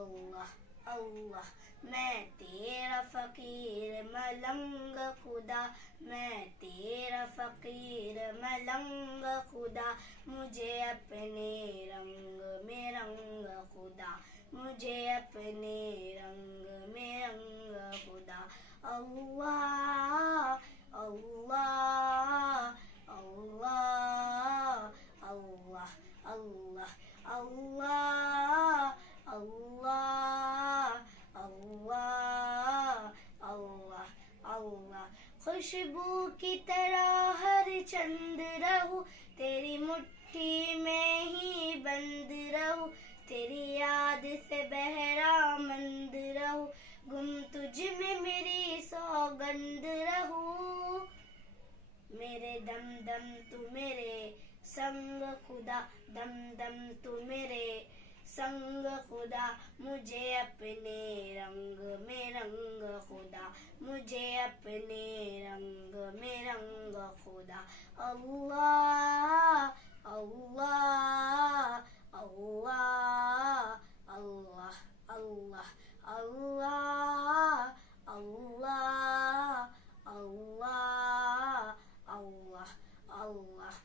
اللہ اللہ میں تیرا فقیر ملنگ خدا میں تیرا فقیر ملنگ خدا مجھے اپنے رنگ میں رنگ خدا مجھے اپنے رنگ میں رنگ خدا اللہ اللہ اللہ اللہ اللہ اللہ اللہ اللہ اللہ اللہ خوشبو کی طرح ہر چند رہوں تیری مٹھی میں ہی بند رہوں تیری یاد سے بہرا مند رہوں گم تجھ میں میری سوگند رہوں میرے دم دم تو میرے سنگ خدا دم دم تو میرے سنگ خدا مجھے اپنے رنگ میں رنگ خدا مجھے اپنے رنگ میں رنگ خدا اللہ اللہ اللہ اللہ اللہ اللہ اللہ اللہ اللہ اللہ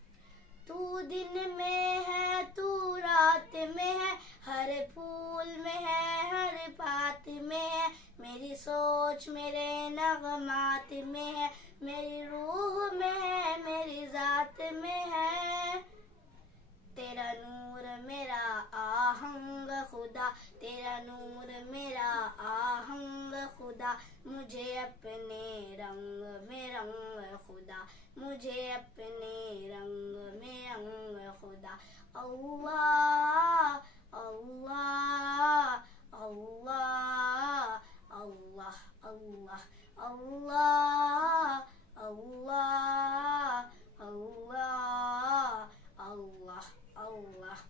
تو دن میں ہے تو رات میں ہے ہر پھول میں ہے ہر بات میں ہے میری سوچ میرے نغمات میں ہے میری روح میں ہے میری ذات میں ہے تیرا نور میرا آہنگ خدا تیرا نور میرا آہنگ خدا مجھے اپنے رنگ میں رنگ خدا مجھے اپنے رنگ میں رنگ خدا اللہ اللہ اللہ اللہ اللہ اللہ اللہ اللہ اللہ اللہ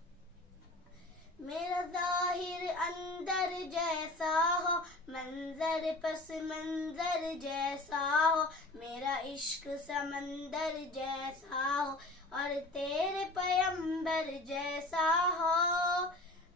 میرا ظاہر اندر جیسا ہو منظر پس منظر جیسا ہو میرا عشق سمندر جیسا ہو اور تیرے پیمبر جیسا ہو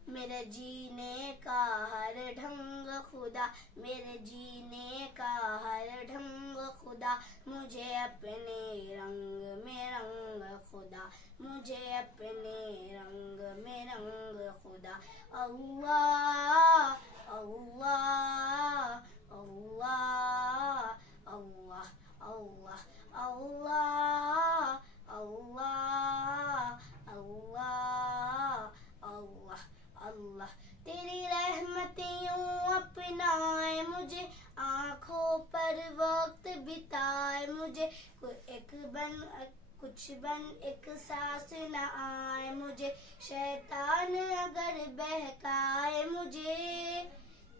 میرے جینے کا ہر ڈھنگ خدا میرے جینے کا ہر ڈھنگ خدا مجھے اپنے رنگ میں رنگ خدا مجھے اپنے رنگ میں رنگ خدا اللہ اللہ اللہ اللہ اللہ اللہ اللہ اللہ اللہ اللہ تیری رحمت یوں اپنائے مجھے آنکھوں پر وقت بتائے مجھے کچھ بن ایک سانس نہ آئے مجھے شیطان اگر بہکائے مجھے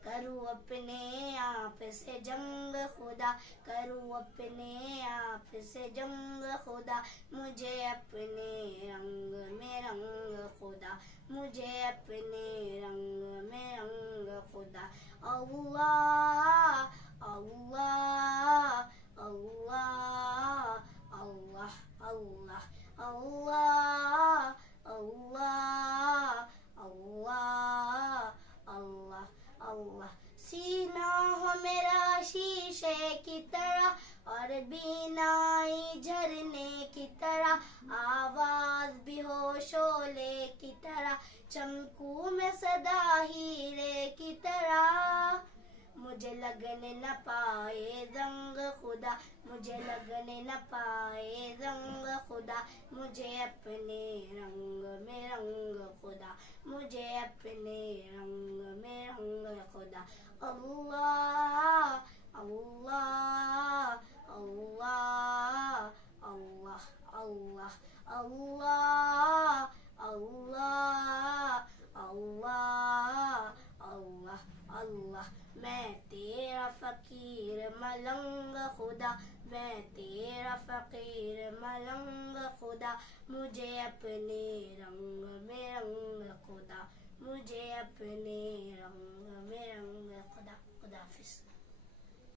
کروں اپنے آپ سے جنگ خدا کروں اپنے آپ سے جنگ خدا مجھے اپنے رنگ میں رنگ خدا مجھے اپنے رنگ میں رنگ خدا اللہ اللہ اللہ اللہ اللہ اللہ اللہ اللہ اللہ اللہ سینہ ہو میرا شیشے کی طرح اور بینائی جھرنے کی طرح آواز بھی ہو شعلے کی طرح چمکوں میں صدا ہیرے کی طرح مجھے لگنے نہ پائے زنگ خدا مجھے لگنے نہ پائے زنگ خدا مجھے اپنے رنگ میں رنگ خدا مجھے اپنے رنگ میں رنگ خدا اللہ اللہ اللہ اللہ اللہ اللہ اللہ اللہ اللہ اللہ میں تیرا فقیر ملنگ خدا میں تیرا فقیر ملنگ خدا مجھے اپنے رنگ میں رنگ خدا مجھے اپنے رنگ میں رنگ خدا خدا حافظ.